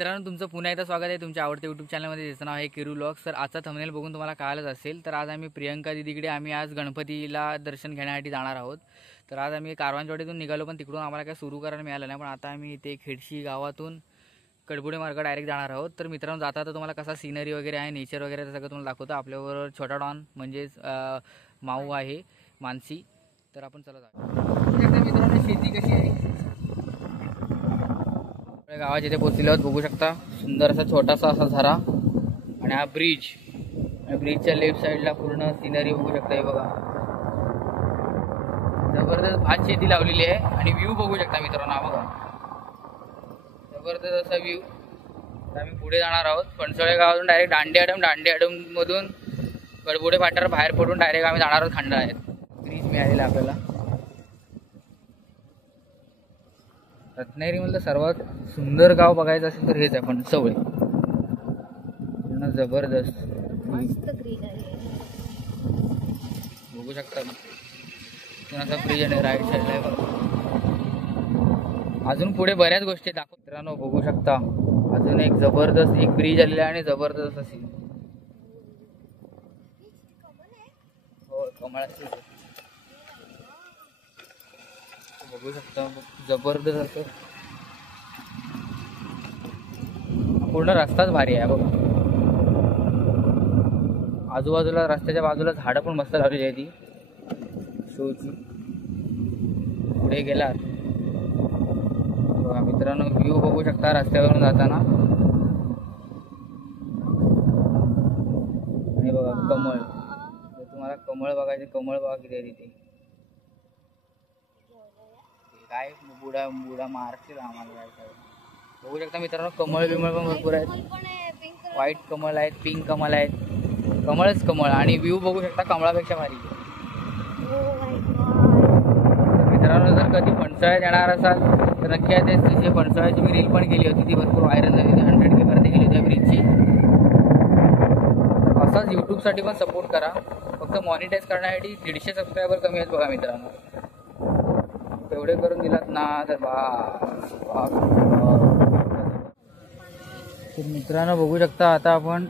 मित्रांनो, तुमचं पुन्हा एकदा स्वागत आहे तुमच्या आवडत्या यूट्यूब चॅनलमध्ये. ज्याचं नाव आहे किरू व्लॉग्स. तर आजचा थंबनेल बघून तुम्हाला कळालंच असेल. तर आज आम्ही प्रियंका दीदीकडे आज गणपतीला दर्शन घेण्यासाठी जाणार आहोत. तर आज आम्ही कारवांजवाडीतून निघालो, पण तिकडून आम्हाला काय सुरू करायला मिळालं नाही. पण आता आम्ही इथे खेडशी गावातून कडबुडे मार्ग डायरेक्ट जाणार आहोत. तर मित्रांनो, जाता तर तुम्हाला कसा सीनरी वगैरे आहे, नेचर वगैरे सगळं तुम्हाला दाखवतो. आपल्याबरोबर छोटा डॉन म्हणजेच माऊ आहे, मानसी. तर आपण चला जाऊ. मित्रांनो, शेती कशी आहे गावात इथे पोहोचलो आहोत. बघू शकता सुंदर असा छोटासा असा झरा आणि हा ब्रिज. ब्रिजच्या लेफ्ट साईडला पूर्ण सिनरी बघू शकता. हे बघा, जबरदस्त भात शेती लावलेली आहे आणि व्ह्यू बघू शकता मित्रांनो. हा बघा, जबरदस्त असा व्ह्यू. आम्ही पुढे जाणार आहोत. पणसोळे गावातून डायरेक्ट दांडेआडम मधून कडबुडे फाट्यावर बाहेर पडून डायरेक्ट आम्ही जाणार आहोत खंडाळ्यात. ब्रिज मिळालेला आपल्याला. रत्नागिरीमधलं सर्वात सुंदर गाव बघायचं असेल तर हेच आहे पणसवळे. जबरदस्त मस्त ग्रीन आहे, बघू शकता. असा ब्रिज आणि राईट साईडला आहे बघा. अजून पुढे बऱ्याच गोष्टी दाखव मित्रांनो. बघू शकता अजून एक जबरदस्त एक ब्रिज आलेला आहे आणि जबरदस्त अशी हो कमळाची बघू शकता. जबरदस्त असं पूर्ण रस्ताच भारी आहे बघा. आजूबाजूला रस्त्याच्या बाजूला झाडं पण मस्त लावलेली आहे ती शोची. पुढे गेलात बघा मित्रांनो, व्ह्यू बघू शकता रस्त्यावरून जाताना. आणि बघा कमळ, तुम्हाला कमळ बघायचे, कमळ बघा किती आहे तिथे. काय बुडा मारतील आम्हाला काय. बघू शकता मित्रांनो, कमळ बिमळ पण भरपूर आहेत. व्हाईट कमळ आहेत, पिंक कमळ आहेत, कमळच कमळ. आणि व्ह्यू बघू शकता कमळापेक्षा भारी. मित्रांनो, जर कधी पणसोळ्यात येणार असाल तर नक्की आहे. तिथे पणसोळ्याची मी रील पण केली होती, ती भरपूर व्हायरल झाली होती. 100K वरती गेली होती ब्रिजची. असाच यूट्यूबसाठी पण सपोर्ट करा. फक्त मॉनिटाईज करण्यासाठी 150 सबस्क्रायबर कमी आहेत बघा मित्रांनो. तेवढे करून दिलात ना तर मित्रांनो बघू शकता. आता आपण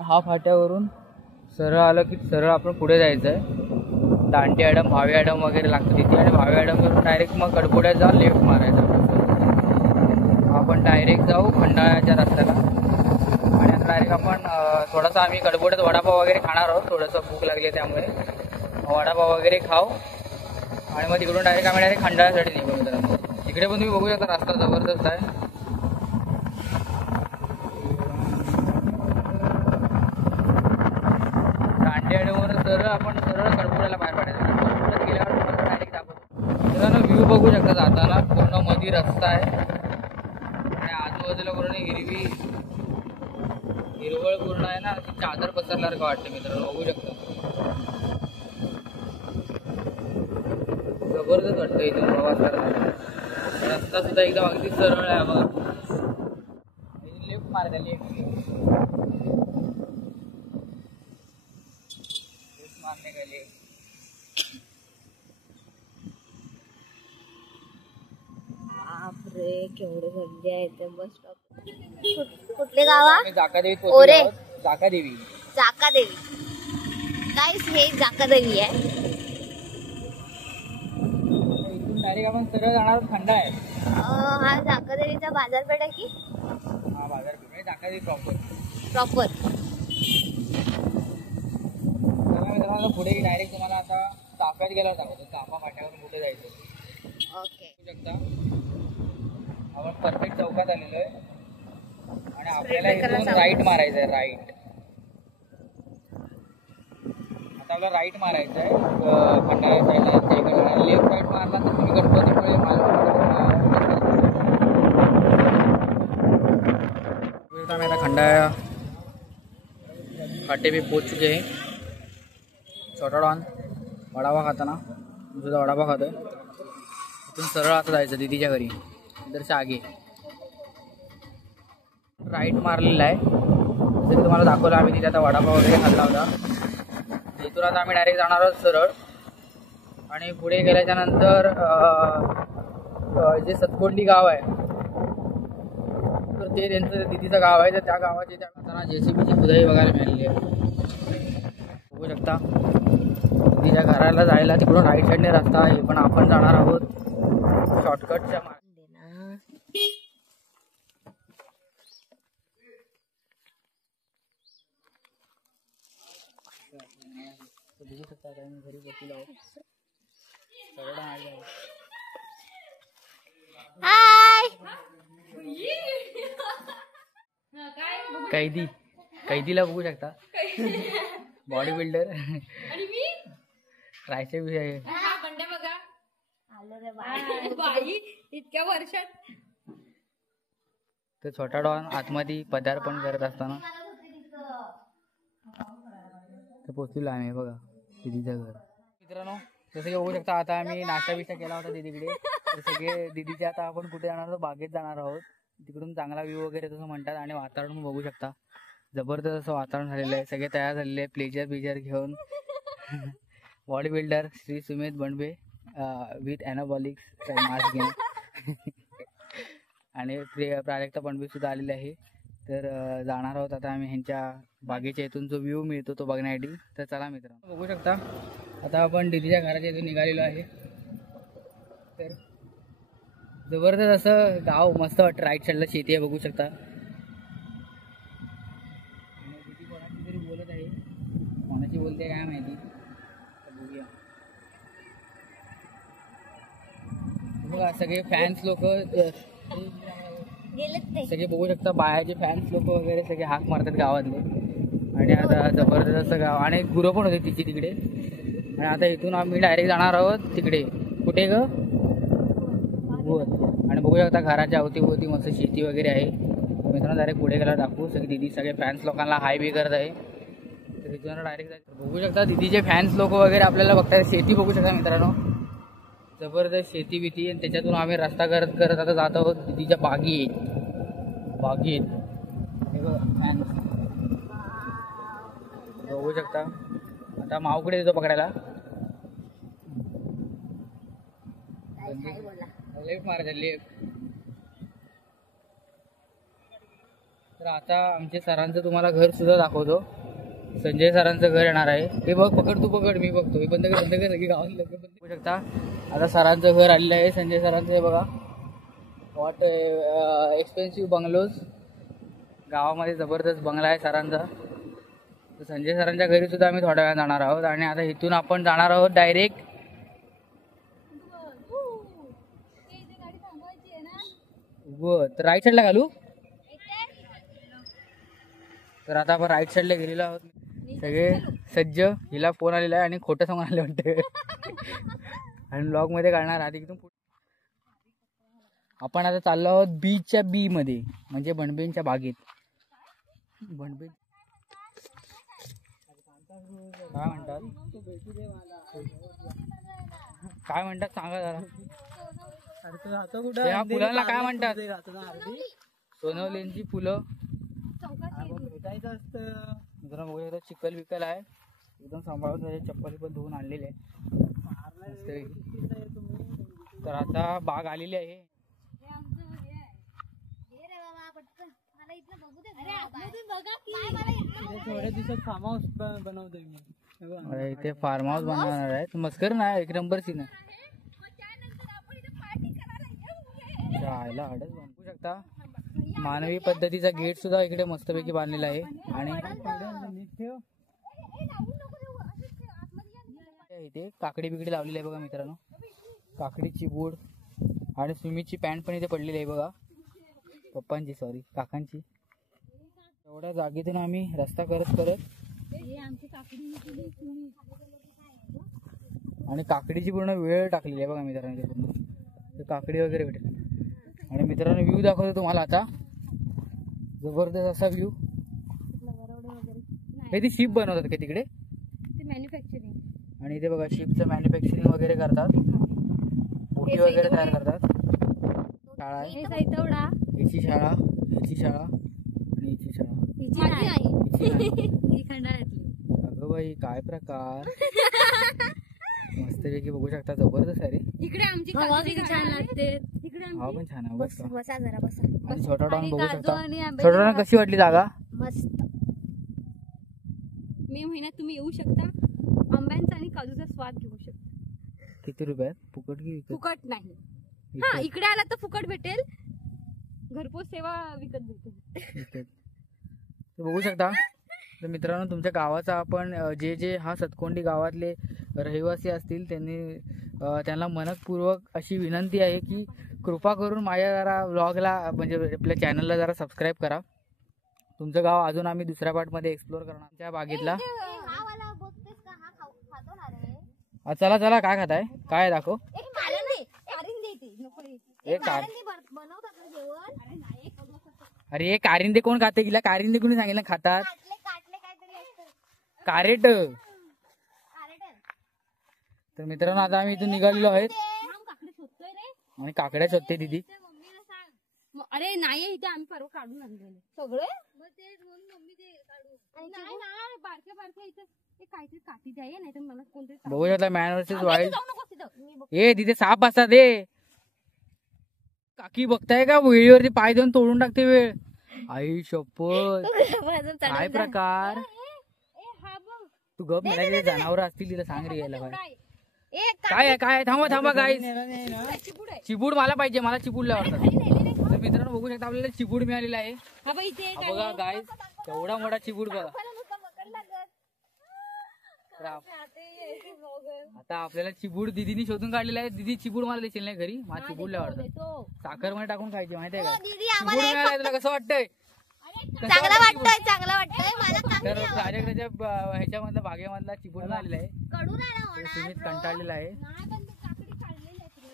हा फाट्यावरून सरळ आलं की सरळ आपण पुढे जायचं आहे. दांडेआडम, भावेआडम वगैरे लागतं तिथे. आणि भावेआडम करून डायरेक्ट मग कडबुड्यात जाऊन लेफ्ट मारायचं. आपण डायरेक्ट जाऊ खंडाळ्याच्या रस्त्याला. आणि आता डायरेक्ट आपण थोडासा आम्ही कडबुड्यात वडापाव वगैरे खाणार आहोत. थोडंसं भूक लागली त्यामुळे वडापाव वगैरे खाऊ. आणि मग तिकडून डायरेक्ट आम्ही खंडाळ्यासाठी निघू मित्रांनो. तिकडे पण तुम्ही बघू शकता रस्ता जबरदस्त आहे. दांडेआडमवर सरळ आपण सरळ कडबुड्याला बाहेर पडायचं. कडबुड्यात गेल्यावर तुम्हाला डायरेक्ट दाखवतो मित्रांनो. व्ह्यू बघू शकता जाताना. पूर्ण मध्ये रस्ता आहे आणि आजूबाजूला पूर्ण हिरवळ पूर्ण आहे ना, ती चादर पसरल्यासारखं वाटतं मित्रांनो. बघू शकता जबरदस्त वाटतं इथून प्रवास करताना. रस्ता सुद्धा एकदम अगदी सरळ आहे बघा. लेफ्ट मारायचा, लेफ्ट मारणे का लेफ्ट. बापरे केवढे गर्दी आहे ते बस स्टॉप. कुठले गावा? जाकादेवी. ओरे जाकादेवी. जाकादेवी. काय हे जाकादेवी आहे. डायरेक्ट आपण सरळ जाणार खंडाळ्यात. हा जाकादेवीचा बाजारपेठ आहे की? हा बाजारपेठ आहे जाकादेवी प्रॉपर. मित्रांनो पुढे डायरेक्ट तुम्हाला आता चाफ्यात गेल्यावर दाखवतो. चाफा फाट्यावरून कुठे जायचं. ओके. बघू शकता आपण परफेक्ट चौकात आलेलो आहे. आणि आपल्याला इथून राईट मारायचं आहे. राईट आता आपल्याला राईट मारायचं आहे खंडाळ्या साईडला. लेफ्ट राईट मारला तर तुम्ही गणपतीपुळे आता खंडाळ्या फाटे भी पोच चुके हैं. छोटा डॉन वडापाव खाताना तुझा वडापाव खातोय. इथून सरळ आता जायचं दीदीच्या घरी. इधरच्या आगे राईट मारलेला आहे. जसं तुम्हाला दाखवलं आम्ही तिथे आता वडापाव वगैरे खाल्ला होता. इथून आता आम्ही डायरेक्ट जाणार आहोत सरळ. आणि पुढे गेल्याच्या नंतर जे सतकोंडी गाव आहे तर ते त्यांचं दिदीचं गाव आहे, तर त्या गावाचे त्या JCBची खुदाई बघायला मिळालेली आहे. बघू शकता दिदीच्या घराला जायला तिकडून राईट साईडने रस्ता आहे, पण आपण जाणार आहोत शॉर्टकटच्या मार्गे. बघू शकता आता मी घरी बसलो आहोत. सगळं आहे. कैदीला बघू शकता. बॉडी बिल्डर ट्रायसेप आहे. इतक्या वर्षात तर छोटा डॉन आतमध्ये पदार्पण करत असताना पोचलेलो आम्ही बघा दिदीचं घर. मित्रांनो जसं की बघू शकता आता आम्ही नाश्ता बिष्टा केला होता दीदीकडे. तर सगळे दीदीचे आता आपण कुठे जाणार आहोत, बागेत जाणार आहोत. तिकडून चांगला व्ह्यू वगैरे तसं म्हणतात आणि वातावरण बघू शकता जबरदस्त असं वातावरण झालेलं आहे. सगळे तयार झालेले आहे प्लेजर घेऊन. बॉडी बिल्डर श्री सुमित बनबे विथ ॲनाबॉलिक्स मास्क घेऊन आणि प्राजक्ता बनबे सुद्धा आलेले आहे. तर जाणार आहोत आता आम्ही ह्यांच्या बागेच्या इथून जो व्ह्यू मिळतो तो बघण्यासाठी. तर चला मित्रांनो बघू शकता आता आपण दीदीच्या घराच्या इथून निघालेलो आहे. तर जबरदस्त असं गाव मस्त वाटतं. राईट साईडला शेती आहे बघू शकता. दीदी कोणाची तरी बोलत आहे, कोणाची बोलते काय माहिती. बघूया बघा सगळे फॅन्स लोक सगळे बघू शकता. बायाचे फॅन्स लोक वगैरे सगळे हाक मारतात गावातले. आणि आता जबरदस्त असं गाव आणि गुरं पण होते तिची तिकडे. आणि आता इथून आम्ही डायरेक्ट जाणार आहोत तिकडे कुठे ग आणि बघू शकता घराच्या अवतीभोवती मस्त शेती वगैरे आहे. मित्रांनो डायरेक्ट पुढे गेला दाखवू. सगळी दिदी सगळे फॅन्स लोकांना हाय बी करत आहे. तर तिथून डायरेक्ट जायचं. बघू शकता दिदीचे फॅन्स लोक वगैरे आपल्याला बघताय. शेती बघू शकता मित्रांनो जबरदस्त शेती बिती. आणि त्याच्यातून आम्ही रस्ता करत आता जात आहोत दिदीच्या बागेत. हे बघा फॅन्स बघू शकता. आता मावकडे देतो पकडायला. लेफ्ट मारायचं लेफ्ट. तर आता आमच्या सरांचं तुम्हाला घर सुद्धा दाखवतो. संजय सरांचं घर येणार आहे. हे बघ पकड तू पकड मी बघतो. हे बंद कर सगळी गावात लोक बघू शकता. आता सरांचं घर आलेलं आहे संजय सरांचं. हे बघा वॉट एक्सपेन्सिव्ह बंगलोज. गावामध्ये जबरदस्त बंगला आहे सरांचा. तर संजय सरांच्या घरी सुद्धा आम्ही थोड्या वेळा जाणार आहोत. आणि आता इथून आपण जाणार आहोत डायरेक्ट तर राईट साईडला घालू. तर आता आपण राईट साईडला गेलेलो आहोत सगळे सज्ज. हिला फोन आलेला आहे आणि खोटं सांगून आले वाटतं. आणि ब्लॉग मध्ये काढणार आधी एकदम. आपण आता चाललो आहोत बीचच्या बी मध्ये म्हणजे बनबेंच्या बागेत. बनबे काय म्हणतात सांगा जरा. त्या फुलांना काय म्हणतात. सोनवलेंची फुलं भेटायचं असतं. मित्रांनो बघू शकता चिखल विकल आहे एकदम सांभाळून. त्याचे चप्पल पण धुवून आणलेले आहे. तर आता बाग आलेली आहे. थोड्या दिवसात फार्म हाऊस बनवतोय मी. इथे फार्म हाऊस बनवणार आहे. मस्कर नाही एक नंबर सीन आहे. बघू शकता मानवी पद्धतीचा गेट सुद्धा इकडे मस्तपैकी बांधलेला आहे. आणि इथे काकडी बिकडी लावलेली आहे बघा मित्रांनो. काकडीची बूड आणि सुमीची पॅन्ट पण इथे पडलेली आहे बघा. पप्पांची सॉरी काकांची. एवढ्या जागेतून आम्ही रस्ता करत आणि काकडीची पूर्ण वेळ टाकलेली आहे बघा मित्रांनो. पूर्ण काकडी वगैरे भेटेल. आणि मित्रांनो व्ह्यू दाखवतो तुम्हाला आता जबरदस्त असा व्ह्यू. हे ती शिप बनवतात का तिकडे मॅन्युफॅक्चरिंग. आणि इथे बघा शिपचं मॅन्युफॅक्चरिंग वगैरे करतात. बोटी वगैरे तयार करतात. शाळा आहे याची शाळा याची शाळा आणि याची शाळा. अगं बाई काय प्रकार. मस्तपैकी बघू शकता जबरदस्त आहे रे. इकडे आमची छान लागते. हा पण छान आहे. बसा जरा बसा. आणि छोटा टॉन आणि बघू काजू शकता. आणि आंब्याची छोटा टॉन कशी वाटली जागा? मस्त. मे महिन्यात तुम्ही येऊ शकता, आंब्यांचा आणि काजूचा स्वाद घेऊ शकता. किती रुपयात? फुकट की विकत? फुकट नाही. विकत. हा, इकडे आला तर फुकट भेटेल, घरपोच सेवा विकत भेटेल. विकत. तर बघू शकता. तर मित्रांनो, तुमच्या गावाचा आपण जे हा सतकोंडी गावातले रहिवासी असतील त्यांना मनपूर्वक अशी विनंती आहे की कृपा करून माझ्या जरा व्लॉगला म्हणजे आपल्या चॅनलला जरा सबस्क्राईब करा. तुमचं गाव अजून आम्ही दुसऱ्या पार्टमध्ये एक्सप्लोर करणार त्या बागेतला. हा वाला बघतेस का? हा खातो ना रे. चला चला, काय खाताय? काय दाखव. मला नाही कारिंदे ते नको रे. हे कार बनवतात ना जेवण. अरे नाही अरे कारिंदे कोण खाते? गेला कारिंदे कोणी सांगितलं खातात? काटले काटले काहीतरी असतं. कारेट. तर मित्रांनो, आता आम्ही इथून निघालेलो आहेत काकडे शोधतोय रे. आणि काकड्याच होते दीदी. मम्मीला सांग. अरे नाही, इथे आम्ही परवा काढून आणलेले सगळे. मग ते म्हणून मम्मी ते काढून नाही ना, बारक्या बारक्या इथे ते काहीतरी काठी द्याय, नाही तर मला कोणतरी बघू शकता मॅन वर्सेस वाईल्ड. जाऊ नकोस तिथं. ए तिथे साप असतात. काकी बघताय का? वेळीवरती पाय देऊन तोडून टाकते वेळ. आई शपथ, काय प्रकार. हा बघ, तू गप मला जनावर असतील तिला सांग रे यायला. काय काय आहे काय? थांबा थांबा गाईस. चिपूड आहे. चिबूड मला पाहिजे, मला चिबूड आवडतात. तर मित्रांनो बघू शकता आपल्याला चिबूड मिळालेला आहे. हा बघ इथे हा बघा गाईस, केवढा मोठा चिबूड बघा. तर आता आपल्याला चिबूड दिदीनी शोधून काढलेला आहे. दीदी चिबूड मला देशील नाही घरी? मला चिबूड लय आवडतात. साखर मध्ये टाकून खायची माहितीये का? चिबूड मिळालाय तुला, कसं वाटतंय? चांगला वाटतोय चांगला वाटतोय मला. तर राजाच्या ह्याच्यामधला बागेमधला चिबूड मिळालेला आहे. कडून आहे ना तर सुमित कंटाळलेला आहे.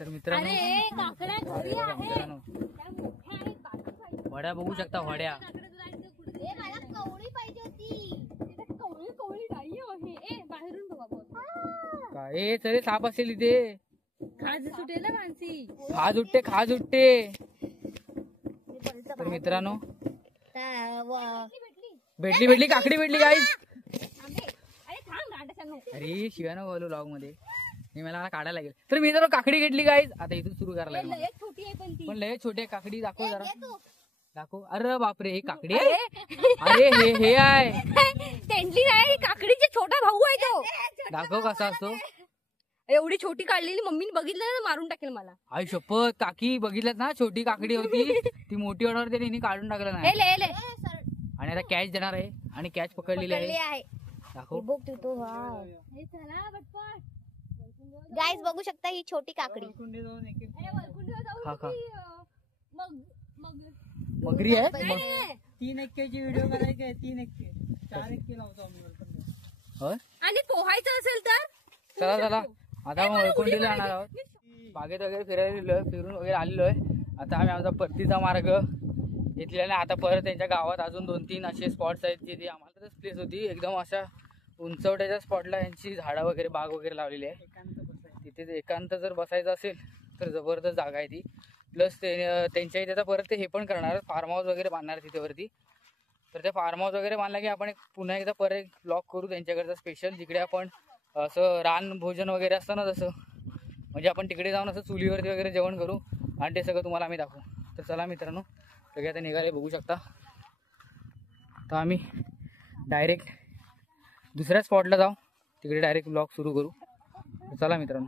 तर मित्रांनो, अरे काकड्या घरी आहे. मित्रांनो, त्या मोठ्या आहेत, बारक्या पाहिजे. वड्या बघू शकता, वड्या. काकडे तुला इथे कुठे ए, मला कवळी पाहिजे होती. तिथे कवळी कवळी नाही आहे. बाहेरून बघा बघ. काय ए, चले साप असेल इथे. खाज सुटेल ना मानसी. खाज उठते, खाज उठते. तर मित्रांनो, भेटली काकडी भेटली गाईस. अरे थांब रांडसांनो. अरे शिवाय बोलू ब्लॉग मध्ये मी मला काढायला लागेल. तर मी जरा काकडी घेतली गाईस. आता इथून सुरू करायला लागेल. लय छोटी आहे पण ती. पण लय छोटे काकडी दाखव जरा. दाखव. अरे बापरे, हे काकडी आहे. अरे हे आहे. तेंडली आहे, काकडीचा छोटा भाऊ आहे तो. दाखव कसा असतो. एवढी छोटी काढलेली मम्मीने बघितलं ना, मारून टाकेल मला. आई शपथ, काकी बघितलं ना, छोटी काकडी होती ती मोठी ऑर्डर त्यांनी काढून टाकलं नाही. आणि आता कॅच देणार आहे आणि कॅच पकडलेली आहे. दाखव. बघ तू तो. हे चला पटपट. गाईज बघू शकता ही छोटी काकडी. अरे वरकुंडीवर जाऊ हा, ती, मग मग मगरी आहे. नाही. 3 एक्केची व्हिडिओ करायची आहे. 3 एक्के 4 एक्के लावतो आम्ही. होय. आणि पोहायचं असेल तर चला चला, आता मग वळकुंडीला जाणार आहोत. बागेत वगैरे फिरायला फिरून वगैरे आलेलो आहे. आता आम्ही आमचा परतीचा मार्ग घेतलेला नाही. आता परत त्यांच्या गावात अजून 2-3 असे स्पॉट्स आहेत जिथे आम्हाला प्लेस होती एकदम अशा उंचवट्याच्या स्पॉटला यांची झाडं वगैरे बाग वगैरे लावलेली आहे. तिथे एकांत जर बसायचं असेल तर जबरदस्त जागा आहे ती. प्लस त्यांच्या इथे आता परत ते हे पण करणार, फार्म हाऊस वगैरे बांधणार तिथे वरती. तर ते फार्म हाऊस वगैरे बांधला की आपण पुन्हा एकदा परत एक ब्लॉग करू त्यांच्याकडचा स्पेशल, जिकडे आपण असं रान भोजन वगैरे असतं ना तसं, म्हणजे आपण तिकडे जाऊन असं चुलीवरती वगैरे जेवण करू आणि ते सगळं तुम्हाला आम्ही दाखवू. तर चला मित्रांनो, सगळे आता निघाले बघू शकता. तर आम्ही डायरेक्ट दुसऱ्या स्पॉटला जाऊ, तिकडे डायरेक्ट ब्लॉग सुरू करू. चला मित्रांनो.